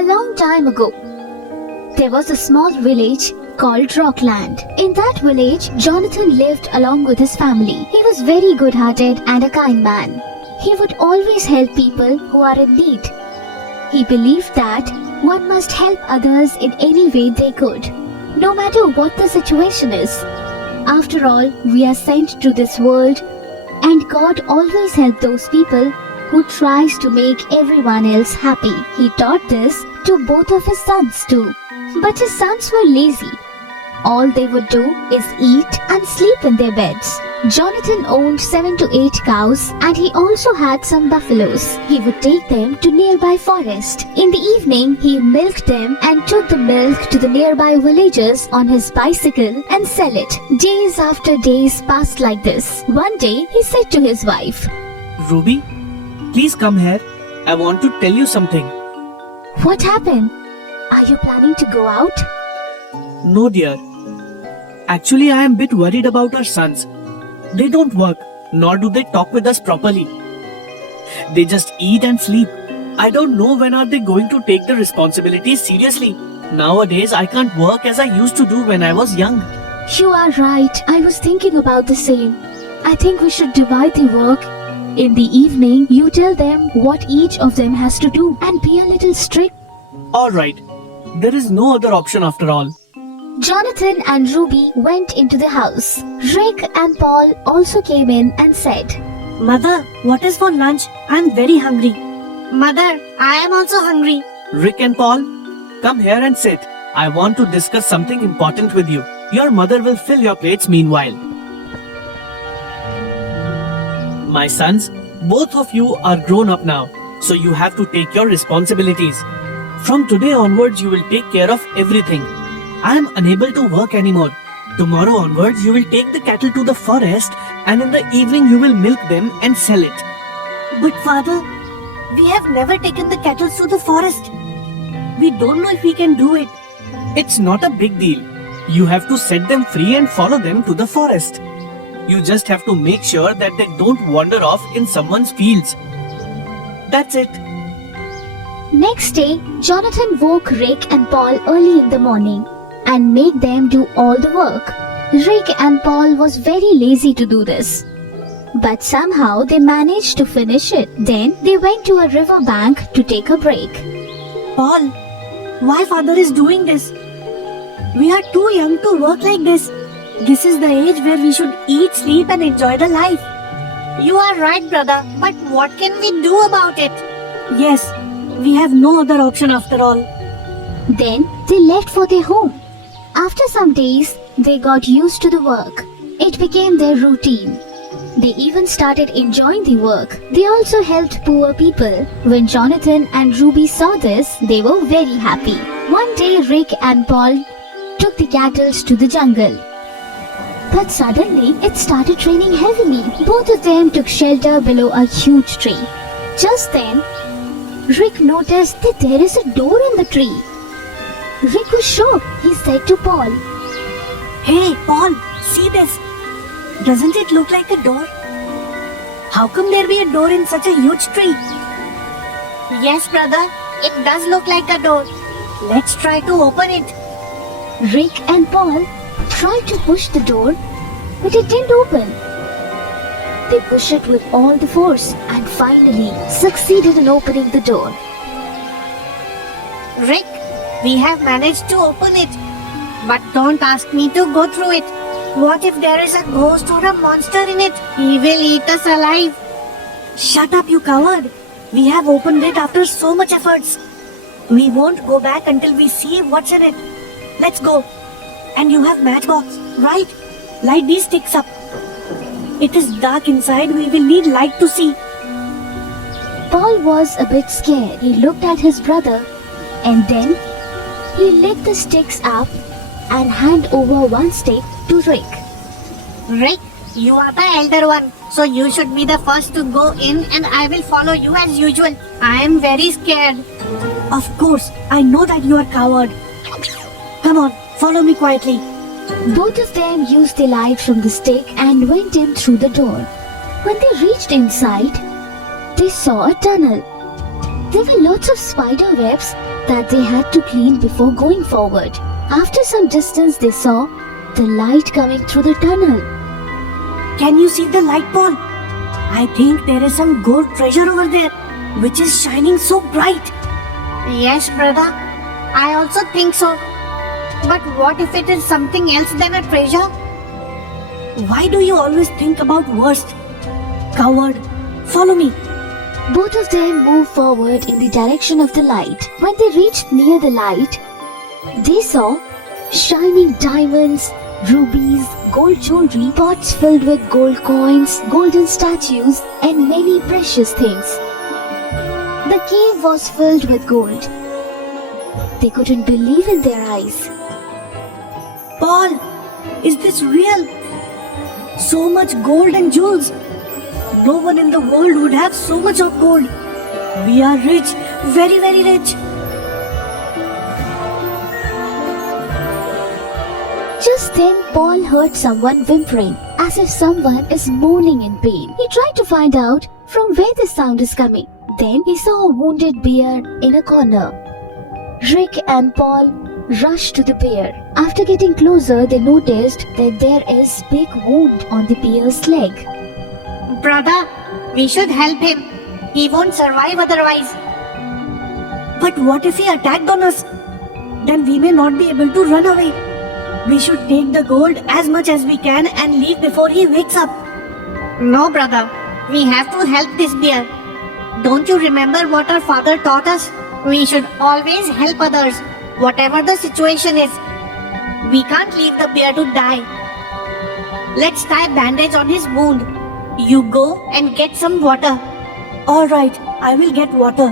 A long time ago, there was a small village called Rockland. In that village, Jonathan lived along with his family. He was very good-hearted and a kind man. He would always help people who are in need. He believed that one must help others in any way they could, no matter what the situation is. After all, we are sent to this world, and God always helps those people who tries to make everyone else happy. He taught this to both of his sons too. But his sons were lazy. All they would do is eat and sleep in their beds. Jonathan owned 7 to 8 cows, and he also had some buffaloes. He would take them to nearby forest. In the evening, he milked them and took the milk to the nearby villages on his bicycle and sell it. Days after days passed like this. One day, he said to his wife, Ruby, please come here. I want to tell you something. "What happened? Are you planning to go out?" No, dear. Actually, I am a bit worried about our sons. They don't work, nor do they talk with us properly. They just eat and sleep. I don't know when are they going to take the responsibilities seriously. Nowadays, I can't work as I used to do when I was young. You are right. I was thinking about the same. I think we should divide the work. In the evening, you tell them what each of them has to do and be a little strict. Alright, there is no other option after all. Jonathan and Ruby went into the house. Rick and Paul also came in and said, Mother, what is for lunch? I'm very hungry. Mother, I am also hungry. Rick and Paul, come here and sit. I want to discuss something important with you. Your mother will fill your plates meanwhile. My sons, both of you are grown up now, so you have to take your responsibilities. From today onwards, you will take care of everything. I am unable to work anymore. Tomorrow onwards, you will take the cattle to the forest, and in the evening you will milk them and sell it. But father, we have never taken the cattle to the forest. We don't know if we can do it. It's not a big deal. You have to set them free and follow them to the forest. You just have to make sure that they don't wander off in someone's fields. That's it. Next day, Jonathan woke Rick and Paul early in the morning and made them do all the work. Rick and Paul was very lazy to do this, but somehow they managed to finish it. Then they went to a river bank to take a break. Paul, why father is doing this? We are too young to work like this. This is the age where we should eat, sleep and enjoy the life. You are right, brother, but what can we do about it? Yes, we have no other option after all. Then they left for their home. After some days, they got used to the work. It became their routine. They even started enjoying the work. They also helped poor people. When Jonathan and Ruby saw this, they were very happy. One day, Rick and Paul took the cattle to the jungle. But suddenly, it started raining heavily. Both of them took shelter below a huge tree. Just then, Rick noticed that there is a door in the tree. Rick was shocked. He said to Paul, Hey, Paul, see this. Doesn't it look like a door? How come there be a door in such a huge tree? Yes, brother, it does look like a door. Let's try to open it. Rick and Paul tried to push the door, but it didn't open. They pushed it with all the force and finally succeeded in opening the door. Rick, we have managed to open it. But don't ask me to go through it. What if there is a ghost or a monster in it? He will eat us alive. Shut up, you coward. We have opened it after so much efforts. We won't go back until we see what's in it. Let's go. And you have matchbox, right? Light these sticks up. It is dark inside. We will need light to see. Paul was a bit scared. He looked at his brother and then he lit the sticks up and handed over one stick to Rick. Rick, you are the elder one, so you should be the first to go in and I will follow you as usual. I am very scared. Of course, I know that you are coward. Come on, follow me quietly. Both of them used the light from the stick and went in through the door. When they reached inside, they saw a tunnel. There were lots of spider webs that they had to clean before going forward. After some distance, they saw the light coming through the tunnel. Can you see the light, Paul? I think there is some gold treasure over there, which is shining so bright. Yes, brother. I also think so. But what if it is something else than a treasure? Why do you always think about worst? Coward, follow me. Both of them moved forward in the direction of the light. When they reached near the light, they saw shining diamonds, rubies, gold jewelry, pots filled with gold coins, golden statues, and many precious things. The cave was filled with gold. They couldn't believe in their eyes. Paul, is this real? So much gold and jewels. No one in the world would have so much of gold. We are rich, very, very rich. Just then, Paul heard someone whimpering, as if someone is moaning in pain. He tried to find out from where the sound is coming. Then he saw a wounded bear in a corner. Rick and Paul rushed to the bear. After getting closer, they noticed that there is a big wound on the bear's leg. Brother, we should help him. He won't survive otherwise. But what if he attacked on us? Then we may not be able to run away. We should take the gold as much as we can and leave before he wakes up. No, brother. We have to help this bear. Don't you remember what our father taught us? We should always help others, whatever the situation is. We can't leave the bear to die. Let's tie a bandage on his wound. You go and get some water. All right, I will get water.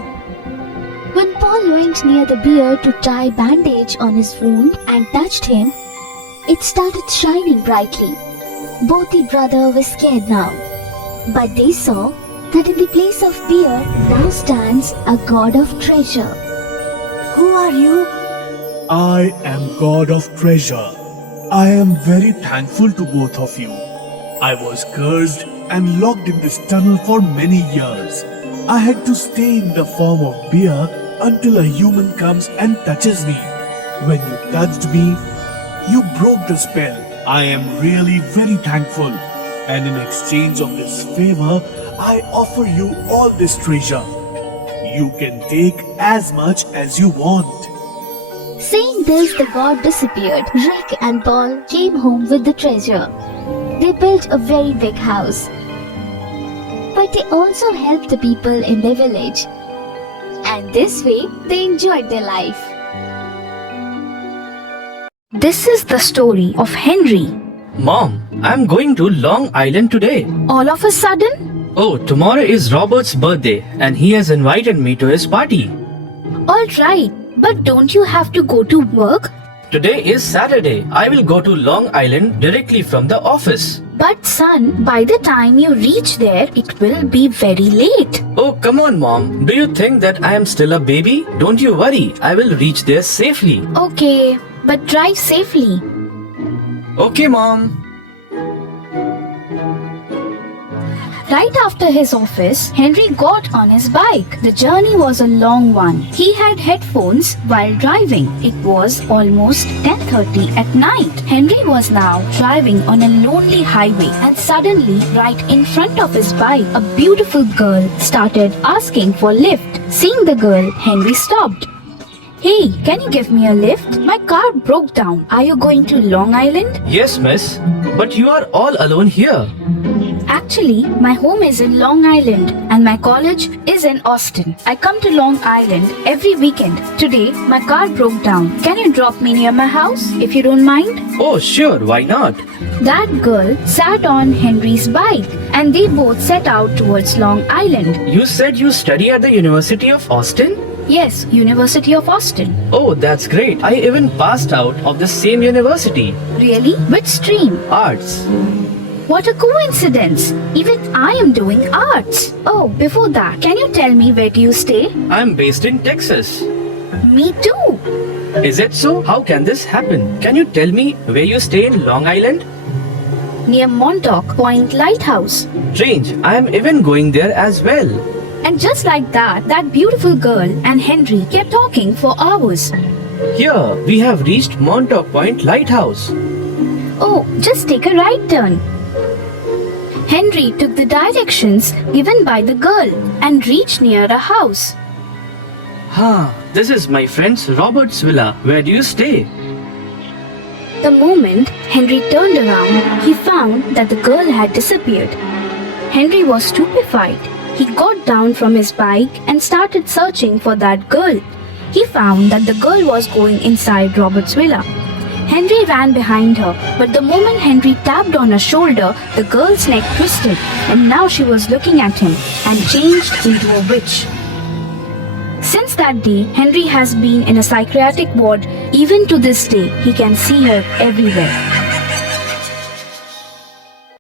When Paul went near the bear to tie bandage on his wound and touched him, it started shining brightly. Both the brothers were scared now, but they saw that in the place of bear now stands a god of treasure. Who are you? I am God of Treasure. I am very thankful to both of you. I was cursed and locked in this tunnel for many years. I had to stay in the form of bear until a human comes and touches me. When you touched me, you broke the spell. I am really very thankful. And in exchange of this favor, I offer you all this treasure. You can take as much as you want. Saying this, the god disappeared. Rick and Paul came home with the treasure. They built a very big house. But they also helped the people in their village. And this way, they enjoyed their life. This is the story of Henry. Mom, I'm going to Long Island today. All of a sudden? Oh, tomorrow is Robert's birthday and he has invited me to his party. All right, but don't you have to go to work? Today is Saturday. I will go to Long Island directly from the office. But son, by the time you reach there, it will be very late. Oh, come on, Mom. Do you think that I am still a baby? Don't you worry. I will reach there safely. Okay, but drive safely. Okay, Mom. Right after his office, Henry got on his bike. The journey was a long one. He had headphones while driving. It was almost 10:30 at night. Henry was now driving on a lonely highway and suddenly, right in front of his bike, a beautiful girl started asking for a lift. Seeing the girl, Henry stopped. Hey, can you give me a lift? My car broke down. Are you going to Long Island? Yes, miss. But you are all alone here. Actually, my home is in Long Island and my college is in Austin. I come to Long Island every weekend. Today, my car broke down. Can you drop me near my house if you don't mind? Oh, sure. Why not? That girl sat on Henry's bike and they both set out towards Long Island. You said you study at the University of Austin? Yes, University of Austin. Oh, that's great. I even passed out of the same university. Really? Which stream? Arts. What a coincidence! Even I am doing arts. Oh, before that, can you tell me where do you stay? I'm based in Texas. Me too. Is it so? How can this happen? Can you tell me where you stay in Long Island? Near Montauk Point Lighthouse. Strange. I am even going there as well. And just like that, that beautiful girl and Henry kept talking for hours. Here, we have reached Montauk Point Lighthouse. Oh, just take a right turn. Henry took the directions given by the girl and reached near a house. This is my friend's Robert's villa. Where do you stay? The moment Henry turned around, he found that the girl had disappeared. Henry was stupefied. He got down from his bike and started searching for that girl. He found that the girl was going inside Robert's villa. Henry ran behind her, but the moment Henry tapped on her shoulder, the girl's neck twisted, and now she was looking at him and changed into a witch. Since that day, Henry has been in a psychiatric ward. Even to this day, he can see her everywhere.